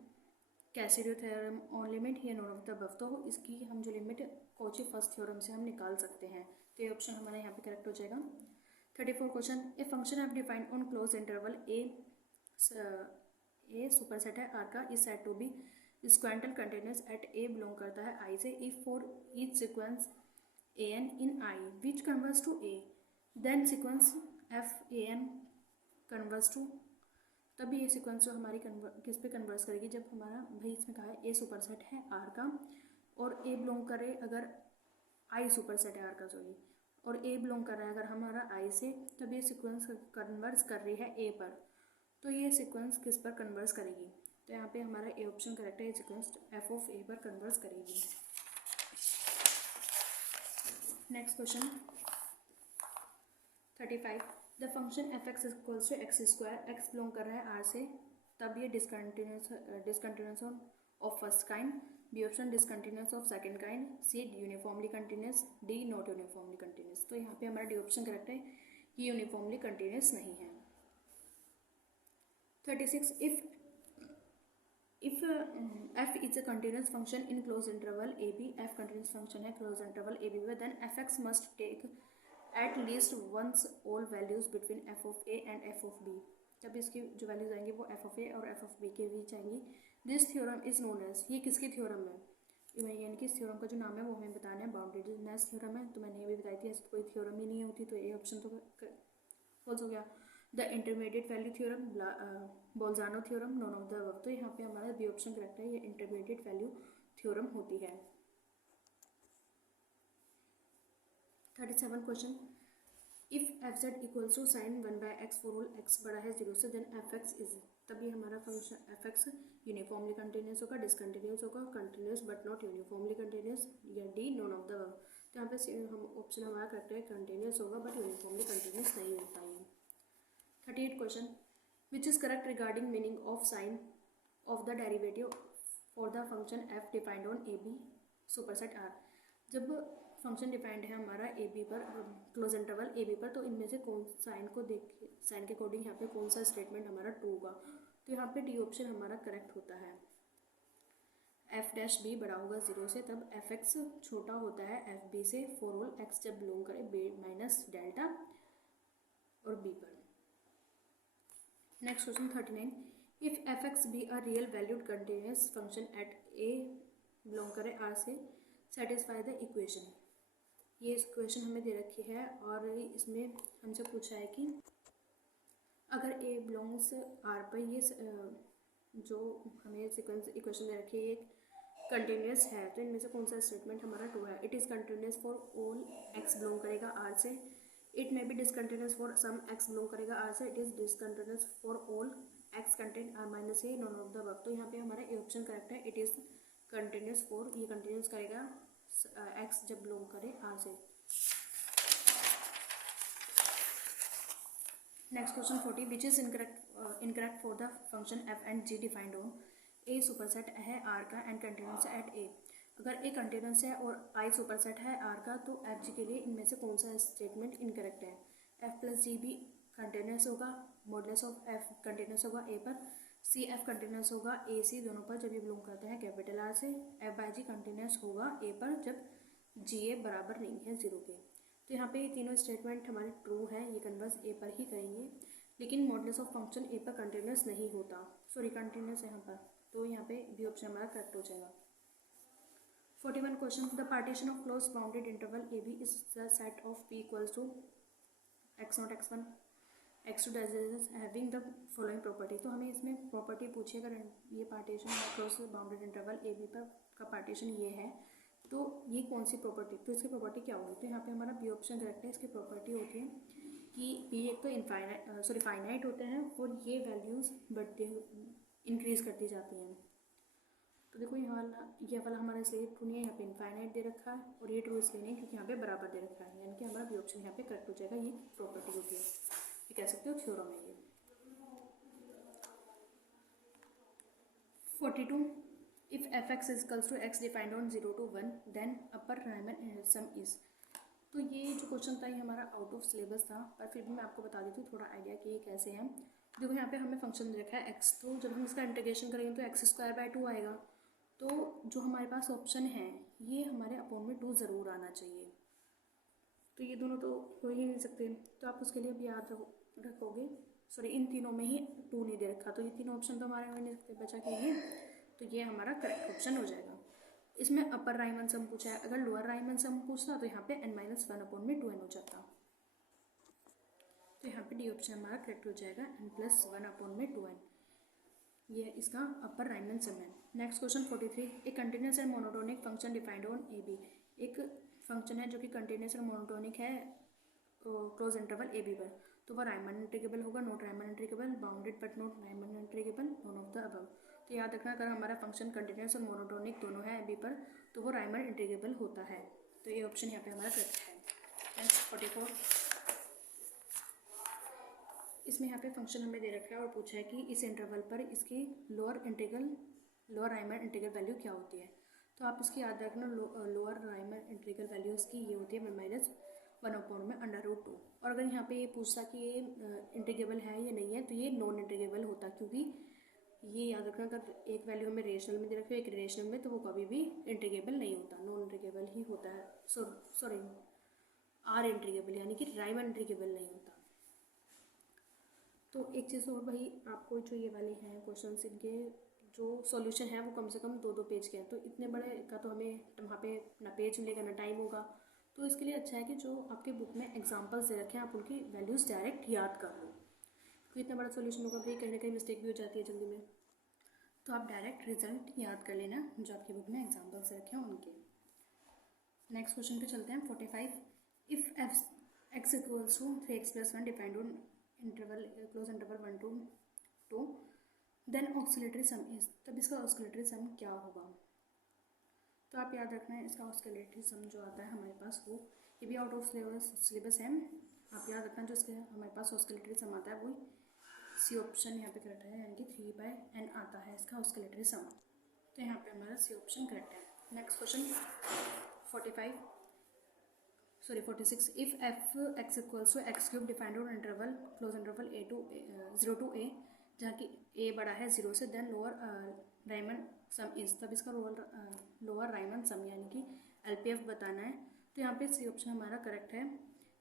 कैसिडियो थ्योरम ऑन लिमिट, या नोन ऑफ द अबव। तो इसकी हम जो लिमिट कोची फर्स्ट थ्योरम से हम निकाल सकते हैं, तो ये ऑप्शन हमारा यहाँ पे करेक्ट हो जाएगा। 34 question, a function have defined on close interval A superset है आर का, is said to be sequentially continuous at A belong करता है आई से, if for each sequence A n in I which converges to A, then sequence F A n converges to, तभी ये सीक्वेंस जो हमारी किस पे कन्वर्स करेगी, जब हमारा भाई इसमें कहा है ए सुपरसेट है आर का और ए बिलोंग करे, अगर आई सुपरसेट है आर का सॉरी, और ए बिलोंग कर रहा है अगर हमारा आई से, तब ये सीक्वेंस कन्वर्स कर रही है ए पर, तो ये सीक्वेंस किस पर कन्वर्स करेगी, तो यहाँ पे हमारा ए ऑप्शन करेक्ट है, ये सीक्वेंस एफ ऑफ ए पर कन्वर्स करेगी। Next question 35, the function F x equals to x square, X belong कर रहा है आर से, तब ये discontinuous of first kind, B option discontinuous of second kind, C uniformly continuous, D not uniformly continuous. तो यहाँ पे हमारा डी ऑप्शन करेक्ट है, ये यूनिफॉर्मली कंटिन्यूस नहीं है। 36, if f is a continuous function in closed interval ab, f continuous function है closed interval ab में, then fx must take at least once all values between f of a and f of b, जब इसकी जो वैल्यूज आएंगी वो f of a और f of b के बीच आएंगी। This theorem is known as, ये किसकी थ्योरम है, यानी कि इस थ्योरम का जो नाम है वो हमें बताना है, बाउंडेडनेस थ्योरम है, तो मैंने ये भी बताई थी, ऐसी कोई थ्योरम ही नहीं होती, तो ये ऑप्शन तो फॉल्स हो गया। The intermediate value theorem, Bolzano theorem, none of the above, तो यहाँ पे हमारा बी ऑप्शन करेक्ट है, ये इंटरमीडिएट वैल्यू थ्योरम होती है। 37 question, if F Z equals to sine 1/x for all x बड़ा है 0 से, देन एफ एक्स इज, तभी हमारा function F x uniformly continuous होगा, डिसकंटिन्यूस होगा, continuous but not uniformly continuous, या D none of the above. तो यहाँ पे हम ऑप्शन हमारा करेक्ट है, कंटिन्यूस होगा बट यूनिफॉर्मली कंटिन्यूस नहीं होता है। 38 question, which is correct regarding meaning of sign of the derivative for the function F defined on A B superset R. जब फंक्शन डिफाइंड है हमारा ए बी पर, क्लोज इंटरवल ए बी पर, तो इनमें से कौन साइन को देख, साइन के अकॉर्डिंग यहाँ पे कौन सा स्टेटमेंट हमारा ट्रू होगा, तो यहाँ पे डी ऑप्शन हमारा करेक्ट होता है। एफ डैश बी बड़ा होगा 0 से, तब एफ एक्स छोटा होता है एफ बी से फॉर ऑल एक्स जब बिलोंग करे बी माइनस डेल्टा और बी पर। Next question 39, if F x be a real valued continuous function at A belong करे आर से, सेटिस्फाई द इक्वेशन। ये इक्वेशन हमें दे रखी है और इसमें हमसे पूछा है कि अगर ए बिलोंग्स आर पर, ये जो हमें सीक्वेंस इक्वेशन दे रखी है ये कंटिन्यूस है, तो इनमें से कौन सा स्टेटमेंट हमारा ट्रू है। It is continuous for all X belong करेगा आर से, it may be discontinuous for some X belong करेगा आर से, it is discontinuous for all X content R minus A none of the above. तो यहाँ पे हमारा ए ऑप्शन करेक्ट है, इट इज़ कंटिन्यूस फॉर, ये कंटिन्यूस करेगा एक्स जब बिलोंग करे आर से। Next question 40, which is incorrect for the function F and G defined on A superset है आर का एंड कंटिन्यूस है एट ए। अगर ए कंटिन्यूस है और आई सुपरसेट है आर का तो एफ जी के लिए इनमें से कौन सा स्टेटमेंट इनकरेक्ट है। एफ प्लस जी भी कंटिन्यूस होगा, मॉडुलस ऑफ एफ कंटिन्यूस होगा ए पर, सी एफ कंटिन्यूस होगा ए सी दोनों पर जब ये बिलोंग करते हैं कैपिटल आर से, एफ बाई जी कंटिन्यूस होगा ए पर जब जी ए बराबर नहीं है जीरो के। तो यहाँ पे ये तीनों स्टेटमेंट हमारे ट्रू है, ये कन्वर्स ए पर ही करेंगे, लेकिन मॉडुलस ऑफ फंक्शन ए पर कंटिन्यूस नहीं होता, सॉरी कंटिन्यूस है यहाँ पर, तो यहाँ पे बी ऑप्शन हमारा करेक्ट हो जाएगा। 41 question, the partition of close bounded interval A B is the set of P equals to X naught X one X two dash having the following property. तो हमें इसमें प्रॉपर्टी पूछी, अगर ये partition close bounded interval A B पर का पार्टीशन ये है तो ये कौन सी प्रॉपर्टी, तो इसकी प्रॉपर्टी क्या होगी। तो यहाँ पे हमारा बी ऑप्शन करेक्ट है। इसकी प्रॉपर्टी होती है कि बी एक तो फाइनाइट होते हैं और ये वैल्यूज़ बढ़ते इंक्रीज करती जाती हैं। तो देखो ये वाला हमारा इसलिए ट्रू नहीं है, यहाँ पे इनफाइनाइट दे रखा है, और ये ट्रू इसलिए नहीं क्योंकि यहाँ पे बराबर दे रखा है, यानी कि हमारा बी ऑप्शन यहाँ पे करेक्ट हो जाएगा। ये प्रॉपर्टी होती है, ये कह सकते हो थ्योरम है ये। 42, if fx is equals to x defined on 0 to 1 then upper Riemann sum is। तो ये जो क्वेश्चन था ये हमारा आउट ऑफ सिलेबस था, पर फिर भी मैं आपको बता देती हूँ थोड़ा आइडिया कि ये कैसे है। देखो यहाँ पे हमें फंक्शन दे रखा है x, तो जब हम इसका इंटीग्रेशन करेंगे तो एक्स स्क्वायर बाय 2 आएगा। तो जो हमारे पास ऑप्शन है ये हमारे अपॉन में 2 ज़रूर आना चाहिए, तो ये दोनों तो हो ही नहीं सकते, तो आप उसके लिए भी याद रखोगे, सॉरी इन तीनों में ही 2 नहीं दे रखा, तो ये तीनों ऑप्शन तो हमारे हो नहीं सकते, बचा के ये, तो ये हमारा करेक्ट ऑप्शन हो जाएगा। इसमें अपर राइमन सम पूछा है, अगर लोअर राइमन सम पूछता तो यहाँ पे n-1 अपॉन में 2n हो जाता, तो यहाँ पे डी ऑप्शन हमारा करेक्ट हो जाएगा, n+1 अपॉन में 2n, ये इसका अपर राइमन सम है। नेक्स्ट क्वेश्चन 43, एक continuous and monotonic function defined on A B. एक फंक्शन है जो कि कंटिन्यूस और मोनोटोनिक है क्लोज इंटरवल ए बी पर, तो वह राइमन इंटीग्रेबल होगा, not Riemann integrable, bounded but not Riemann integrable, non of the above. तो याद रखना अगर हमारा फंक्शन कंटिन्यूस और मोनोटोनिक दोनों है ए बी पर तो वो राइमन इंटीग्रेबल होता है, तो ये ऑप्शन यहाँ पे हमारा करेक्ट है। नेक्स्ट 44, इसमें यहाँ पे फंक्शन हमें दे रखा है और पूछा है कि इस इंटरवल पर इसकी लोअर राइमन इंटीग्रल वैल्यू क्या होती है। तो आप इसकी याद रखना, लोअर राइमन इंटीग्रल वैल्यू इसकी ये होती है 1 - 1 अपॉन में √2। और अगर यहाँ पे ये पूछता कि ये इंटीग्रेबल है या नहीं है तो ये नॉन इंटीग्रेबल होता, क्योंकि ये याद रखना अगर एक वैल्यू हमें रेशनल में दे रखी है एक रेशनल में तो वो कभी भी इंटीग्रेबल नहीं होता, नॉन इंटीग्रेबल ही होता है, सॉरी आर इंटीग्रेबल, यानी कि राइमन इंटीग्रेबल नहीं होता। तो एक चीज़ और भाई, आपको जो ये वाले हैं क्वेश्चन इनके जो सॉल्यूशन है वो कम से कम 2-2 पेज के हैं, तो इतने बड़े का तो हमें वहाँ पे ना पेज मिलेगा ना टाइम होगा, तो इसके लिए अच्छा है कि जो आपके बुक में एग्जांपल्स दे रखे हैं आप उनकी वैल्यूज़ डायरेक्ट याद कर लो, क्योंकि इतना बड़ा सॉल्यूशन होगा भाई कहीं ना कहीं मिस्टेक भी हो जाती है जल्दी में, तो आप डायरेक्ट रिजल्ट याद कर लेना जो आपकी बुक में एग्जाम्पल्स रखे हैं उनके। नेक्स्ट क्वेश्चन पे चलते हैं 45, if x equals to 3x + 1 defined on interval close interval 1 to 2 then oscillatory sum is. तब इसका ऑस्किलेटरी सम क्या होगा। तो आप याद रखना है इसका ऑस्किलेटरी सम जो आता है हमारे पास वो ये भी आउट ऑफ सिलेबस है, आप याद रखना जो इसके हमारे पास ऑस्किलेटरी सम आता है वो सी ऑप्शन यहाँ पे करेक्ट है, यानी कि 3/n आता है इसका ऑस्किलेटरी सम, तो यहाँ पे हमारा सी ऑप्शन करेक्ट है। Next question 46, if f(x equals to x³ defined on interval close interval 0 to a जहाँ कि a बड़ा है 0 से, then lower Riemann sum is. तब इसका लोअर राइमन सम यानी कि LPF बताना है, तो यहाँ पे सी ऑप्शन हमारा करेक्ट है,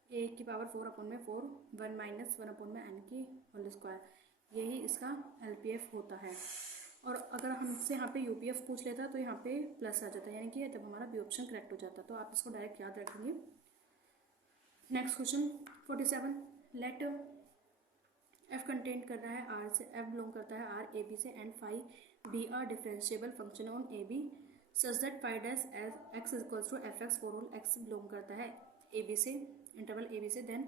a⁴ अपॉन में 4 1 - 1 अपॉन में n की होल स्क्वायर, यही इसका LPF होता है। और अगर हमसे यहाँ पे UPF पूछ लेता तो यहाँ पे प्लस आ जाता, यानी कि तब हमारा बी ऑप्शन करेक्ट हो जाता, तो आप इसको डायरेक्ट याद रखेंगे। Next question 47, let f content कर रहा है R से, f बिलोंग करता है R AB से and phi be are differentiable function on AB such that phi dash x equals to fx for all x belong करता है AB से, इंटरवल AB से, then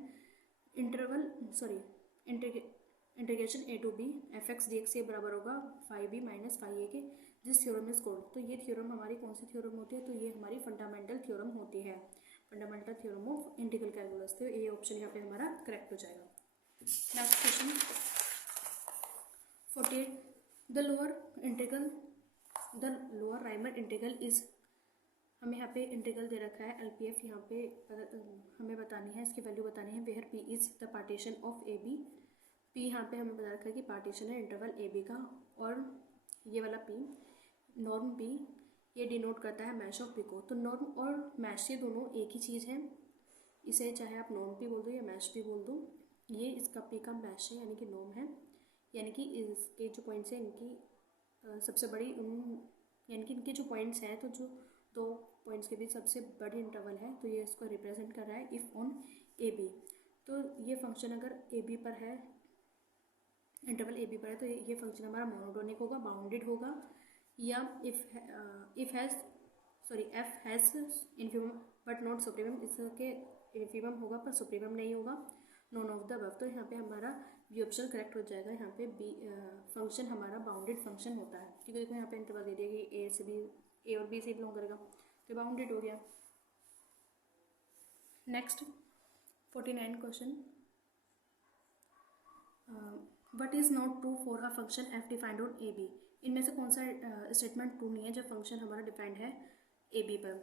integration a to b fx dx ये बराबर होगा phi b minus phi a के, जिस थ्योरम इज कॉल्ड। तो ये थ्योरम हमारी कौन सी थ्योरम होती है, तो ये हमारी फंडामेंटल थ्योरम होती है, fundamental theorem of integral calculus, तो ये ऑप्शन यहाँ पे हमारा करेक्ट हो जाएगा। Next question 48 the lower Riemann integral is, हमें यहाँ पे इंटीग्रल दे रखा है LPF, यहाँ पे हमें बतानी है, इसकी वैल्यू बतानी है where P is the partition of AB। P यहाँ पे हमें बता रखा है कि पार्टीशन है इंटरवल AB का, और ये वाला P नॉर्म B ये डिनोट करता है मैश ऑफ B को। तो नॉर्म और मैश ये दोनों एक ही चीज़ है, इसे चाहे आप नॉर्म P बोल दो या मैश P बोल दो, ये इसका P का मैश है यानी कि नॉर्म है, यानी कि इसके जो पॉइंट्स हैं इनकी सबसे बड़ी यानी कि इनके जो पॉइंट्स हैं, तो जो दो पॉइंट्स के बीच सबसे बड़ी इंटरवल है, तो ये इसको रिप्रेजेंट कर रहा है इफ़ ऑन AB। तो ये फंक्शन अगर AB पर है, इंटरवल AB पर है, तो ये फंक्शन हमारा मोनोटोनिक होगा, बाउंडेड होगा, या F has infimum but not supremum, इसके इन्फीमम होगा पर सुप्रीमम नहीं होगा, नॉन ऑफ द अबव। तो यहाँ पे हमारा बी ऑप्शन करेक्ट हो जाएगा। यहाँ पे बी फंक्शन हमारा बाउंडेड फंक्शन होता है, क्योंकि देखो यहाँ पे इंटरवल दे दिया कि ए और बी से बिलोंग करेगा, तो बाउंडेड हो गया। Next 49 question what is not true for a function F defined on A B. इनमें से कौन सा स्टेटमेंट ट्रू नहीं है जब फंक्शन हमारा डिफाइंड है ए बी पर।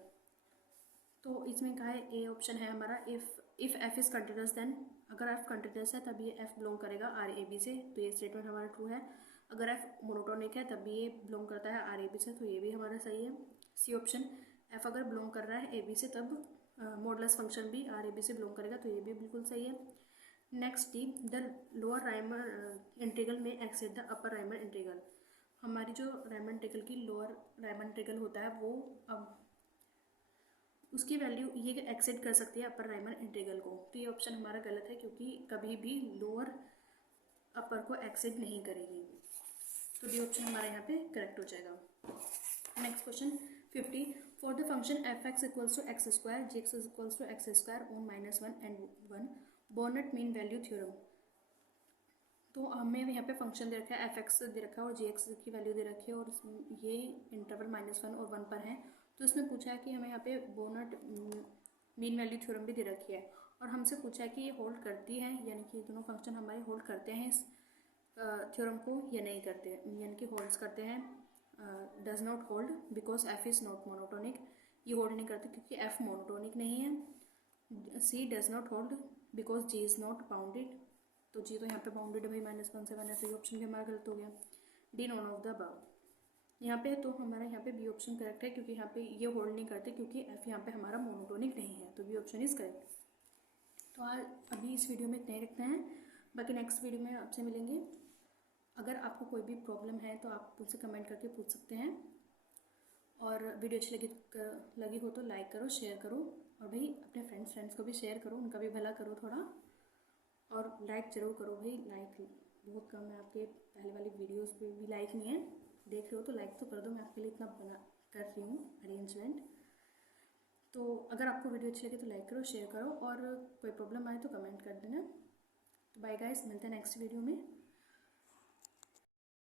तो इसमें कहा है ए ऑप्शन है हमारा if F is continuous then, अगर एफ कंटिन्यूस है तब ये एफ बिलोंग करेगा आर ए बी से, तो ये स्टेटमेंट हमारा ट्रू है। अगर एफ मोनोटोनिक है तब भी ये बिलोंग करता है आर ए बी से, तो ये भी हमारा सही है। सी ऑप्शन एफ अगर बिलोंग कर रहा है ए बी से तब मॉडुलस फंक्शन भी आर ए बी से बिलोंग करेगा, तो ये भी बिल्कुल सही है। Next D the lower Riemann integral may exceed the upper Riemann integral, हमारी जो राइमन इंटीग्रल की लोअर राइमन इंटीग्रल होता है वो अब उसकी वैल्यू ये एक्सेड कर सकती है अपर राइमन इंटीग्रल को, तो ये ऑप्शन हमारा गलत है, क्योंकि कभी भी लोअर अपर को एक्सेड नहीं करेगी, तो डी ऑप्शन हमारा यहाँ पे करेक्ट हो जाएगा। Next question 50 for the function F x equals to x square g x equals to x square on -1 and 1 Bonnet mean value theorem. तो हमें यहाँ पे फंक्शन दे रखा है एफ एक्स दे रखा है और जी एक्स की वैल्यू दे रखी है, और ये इंटरवल -1 और 1 पर है। तो इसमें पूछा है कि हमें यहाँ पे बॉर्नेट मीन वैल्यू थ्योरम भी दे रखी है, और हमसे पूछा है कि ये होल्ड करती है, यानी कि दोनों फंक्शन हमारे होल्ड करते हैं इस थ्योरम को या नहीं करते, यानी कि होल्ड्स करते हैं। Does not hold because f is not monotonic, ये होल्ड नहीं करते क्योंकि एफ मोनोटोनिक नहीं है। C does not hold because g is not bounded, तो जी तो यहाँ पे बाउंडेड है भाई -1 से 1 है, तो ये ऑप्शन भी हमारा गलत हो गया। D none of the above यहाँ पे, तो हमारा यहाँ पे बी ऑप्शन करेक्ट है, क्योंकि यहाँ पे ये होल्ड नहीं करते, क्योंकि एफ यहाँ पे हमारा मोनोटोनिक नहीं है, तो बी ऑप्शन इज करेक्ट। तो आज अभी इस वीडियो में इतना ही रखते हैं, बाकी नेक्स्ट वीडियो में आपसे मिलेंगे। अगर आपको कोई भी प्रॉब्लम है तो आप मुझसे कमेंट करके पूछ सकते हैं, और वीडियो अच्छी लगी हो तो लाइक करो, शेयर करो, और भाई अपने फ्रेंड्स को भी शेयर करो, उनका भी भला करो थोड़ा, और लाइक ज़रूर करो भाई। लाइक बहुत कम है, आपके पहले वाली वीडियोस पे भी लाइक नहीं है, देख रहे हो तो लाइक तो कर दो, मैं आपके लिए इतना बना कर रही हूँ अरेंजमेंट। तो अगर आपको वीडियो अच्छी लगे तो लाइक करो, शेयर करो, और कोई प्रॉब्लम आए तो कमेंट कर देना। तो बाय गाइस, मिलते हैं नेक्स्ट वीडियो में।